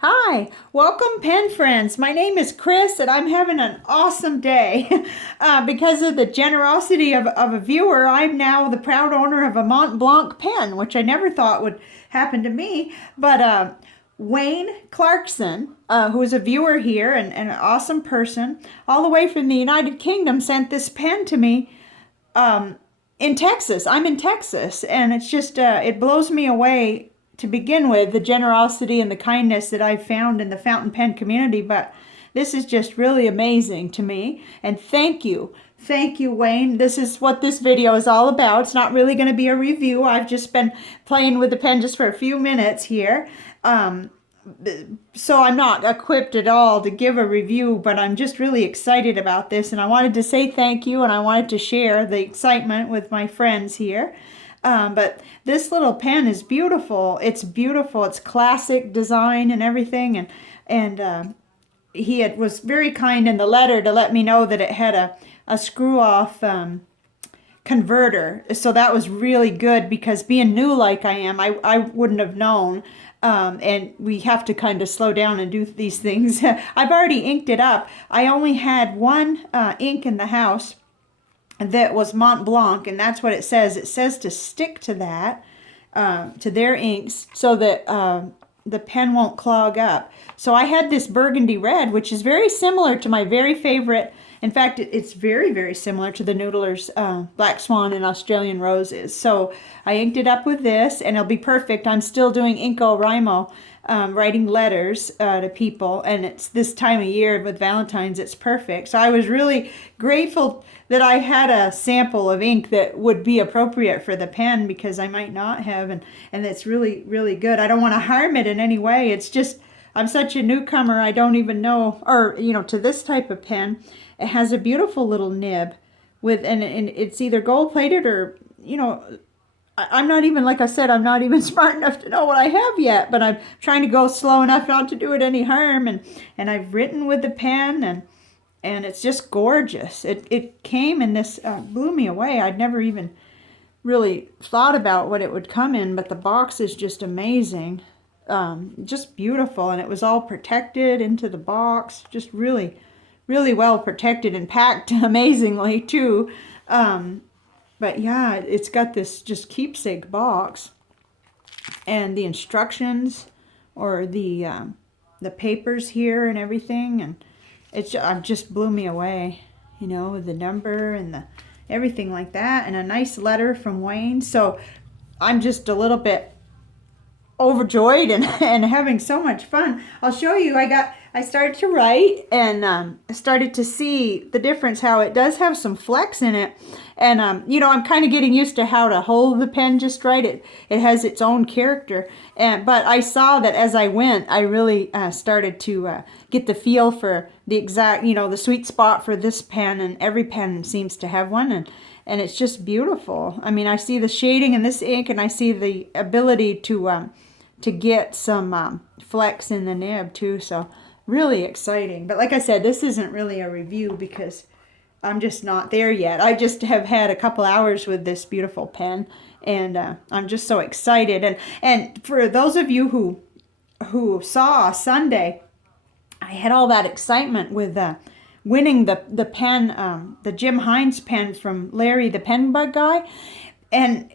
Hi, welcome pen friends. My name is Chris and I'm having an awesome day. Because of the generosity of a viewer, I'm now the proud owner of a Mont Blanc pen, which I never thought would happen to me. But Wayne Clarkson, who is a viewer here and an awesome person, all the way from the United Kingdom, sent this pen to me in Texas. I'm in Texas, and it's just, it blows me away to begin with, the generosity and the kindness that I've found in the fountain pen community. But this is just really amazing to me. And thank you. Thank you, Wayne. This is what this video is all about. It's not really going to be a review. I've just been playing with the pen just for a few minutes here. So I'm not equipped at all to give a review, but I'm just really excited about this. And I wanted to say thank you, and I wanted to share the excitement with my friends here. But this little pen is beautiful. It's beautiful. It's classic design and everything. And he was very kind in the letter to let me know that it had a screw-off converter. So that was really good, because being new like I am, I wouldn't have known. And we have to kind of slow down and do these things. I've already inked it up. I only had one ink in the house that was Mont Blanc, and that's what it says. It says to stick to that, to their inks, so that the pen won't clog up. So I had this Burgundy Red, which is very similar to my very favorite. In fact, it's very, very similar to the Noodler's Black Swan and Australian Roses. So I inked it up with this, and it'll be perfect. I'm still doing Inco Rimo, writing letters to people, and it's this time of year with Valentine's. It's perfect. So I was really grateful that I had a sample of ink that would be appropriate for the pen, because I might not have, and it's really, really good. I don't want to harm it in any way. It's just, I'm such a newcomer, I don't even know, or, to this type of pen. It has a beautiful little nib with, and it's either gold plated or, I'm not even, like I said, I'm not even smart enough to know what I have yet, but I'm trying to go slow enough not to do it any harm. And I've written with the pen, and it's just gorgeous. It came in this, blew me away. I'd never even really thought about what it would come in, but the box is just amazing. Just beautiful, and it was all protected into the box. Just really, really well protected and packed amazingly too. But yeah, it's got this just keepsake box, and the instructions, or the papers here and everything, and it just blew me away, with the number and the everything like that, and a nice letter from Wayne. So I'm just a little bit overjoyed and having so much fun. I'll show you. I started to write, and I started to see the difference, how it does have some flex in it. And I'm kind of getting used to how to hold the pen just right. It has its own character. But I saw that as I went, I really started to get the feel for the exact, the sweet spot for this pen, and every pen seems to have one, and it's just beautiful. I mean, I see the shading in this ink, and I see the ability to get some flex in the nib too. So really exciting. But like I said, this isn't really a review, because I'm just not there yet. I just have had a couple hours with this beautiful pen, and I'm just so excited. And for those of you who saw Sunday, I had all that excitement with winning the pen, the Jim Hines pen from Larry, the pen bug guy. And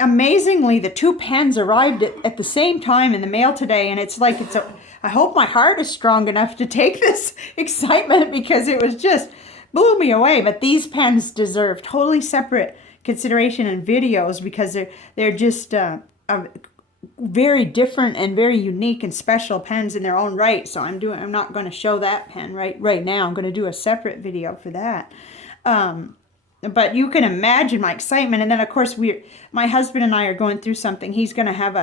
amazingly, the two pens arrived at the same time in the mail today, and it's like, I hope my heart is strong enough to take this excitement, because it was just blew me away. But these pens deserve totally separate consideration in videos, because they're just very different and very unique and special pens in their own right. So I'm not going to show that pen right now. I'm going to do a separate video for that. But you can imagine my excitement. And then, of course, my husband and I are going through something. He's going to have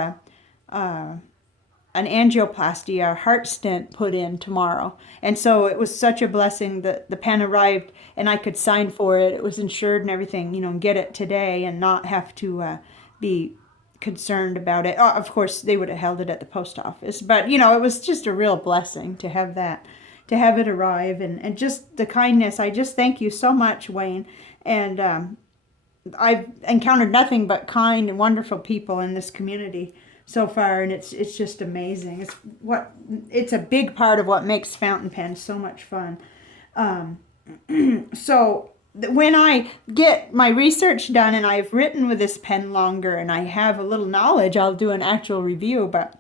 an angioplasty, a heart stent put in tomorrow. And so it was such a blessing that the pen arrived and I could sign for it. It was insured and everything, and get it today and not have to be concerned about it. Of course, they would have held it at the post office. But, it was just a real blessing to have that, to have it arrive, and just the kindness. I just thank you so much, Wayne. And I've encountered nothing but kind and wonderful people in this community. so far, and it's just amazing. It's a big part of what makes fountain pens so much fun. So when I get my research done and I've written with this pen longer and I have a little knowledge, I'll do an actual review. But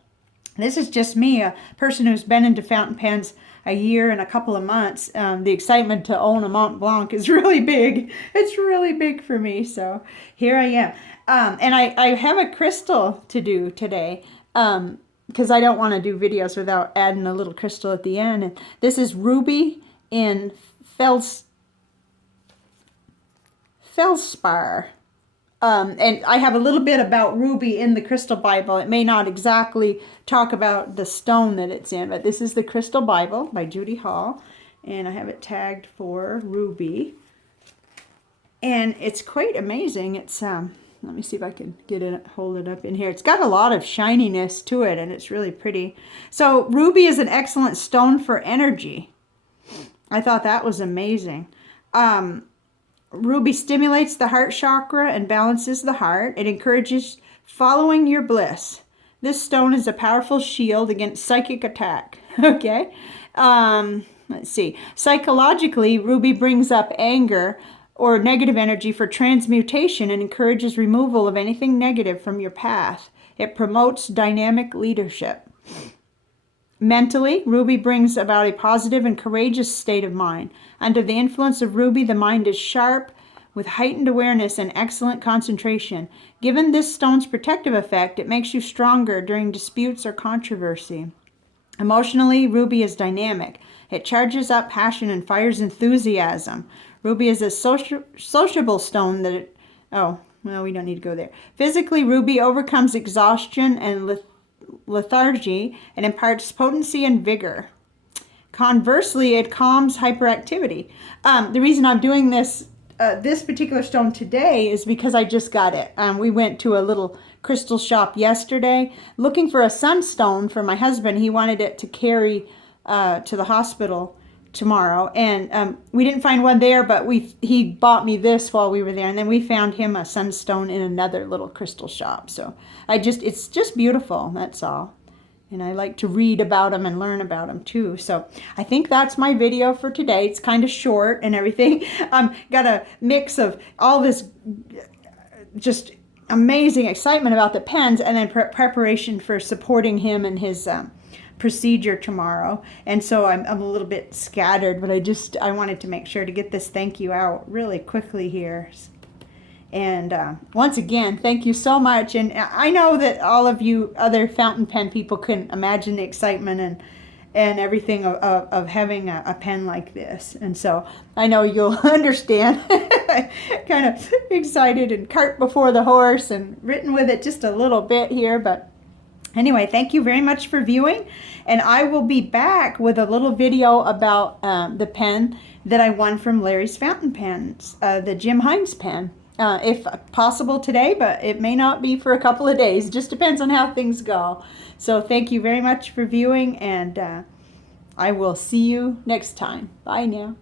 this is just me, a person who's been into fountain pens a year and a couple of months. The excitement to own a Mont Blanc is really big. It's really big for me. So here I am. And I have a crystal to do today, because I don't want to do videos without adding a little crystal at the end. And this is ruby in feldspar. And I have a little bit about ruby in the Crystal Bible. It may not exactly talk about the stone that it's in, but this is the Crystal Bible by Judy Hall. And I have it tagged for ruby. And it's quite amazing. It's, let me see if I can get it, hold it up in here. It's got a lot of shininess to it, and it's really pretty. So ruby is an excellent stone for energy. I thought that was amazing. Ruby stimulates the heart chakra and balances the heart. It encourages following your bliss. This stone is a powerful shield against psychic attack. Okay. Let's see. Psychologically, ruby brings up anger or negative energy for transmutation and encourages removal of anything negative from your path. It promotes dynamic leadership. Mentally, ruby brings about a positive and courageous state of mind. Under the influence of ruby, the mind is sharp, with heightened awareness and excellent concentration. Given this stone's protective effect, it makes you stronger during disputes or controversy. Emotionally, ruby is dynamic. It charges up passion and fires enthusiasm. Ruby is a sociable stone that it... Oh, well, we don't need to go there. Physically, ruby overcomes exhaustion and lethargy and imparts potency and vigor. Conversely, it calms hyperactivity. The reason I'm doing this particular stone today is because I just got it. We went to a little crystal shop yesterday looking for a sunstone for my husband. He wanted it to carry to the hospital tomorrow, and we didn't find one there, but he bought me this while we were there, and then we found him a sunstone in another little crystal shop. So it's just beautiful, that's all. And I like to read about them and learn about them too. So I think that's my video for today. It's kind of short and everything. Got a mix of all this just amazing excitement about the pens, and then preparation for supporting him and his procedure tomorrow. And so I'm a little bit scattered, but I wanted to make sure to get this thank you out really quickly here. And once again, thank you so much. And I know that all of you other fountain pen people couldn't imagine the excitement and everything of having a pen like this. And so I know you'll understand. Kind of excited and cart before the horse and written with it just a little bit here. But anyway, thank you very much for viewing. And I will be back with a little video about the pen that I won from Larry's Fountain Pens, the Jim Hines pen. If possible today, but it may not be for a couple of days. Just depends on how things go. So thank you very much for viewing, and I will see you next time. Bye now.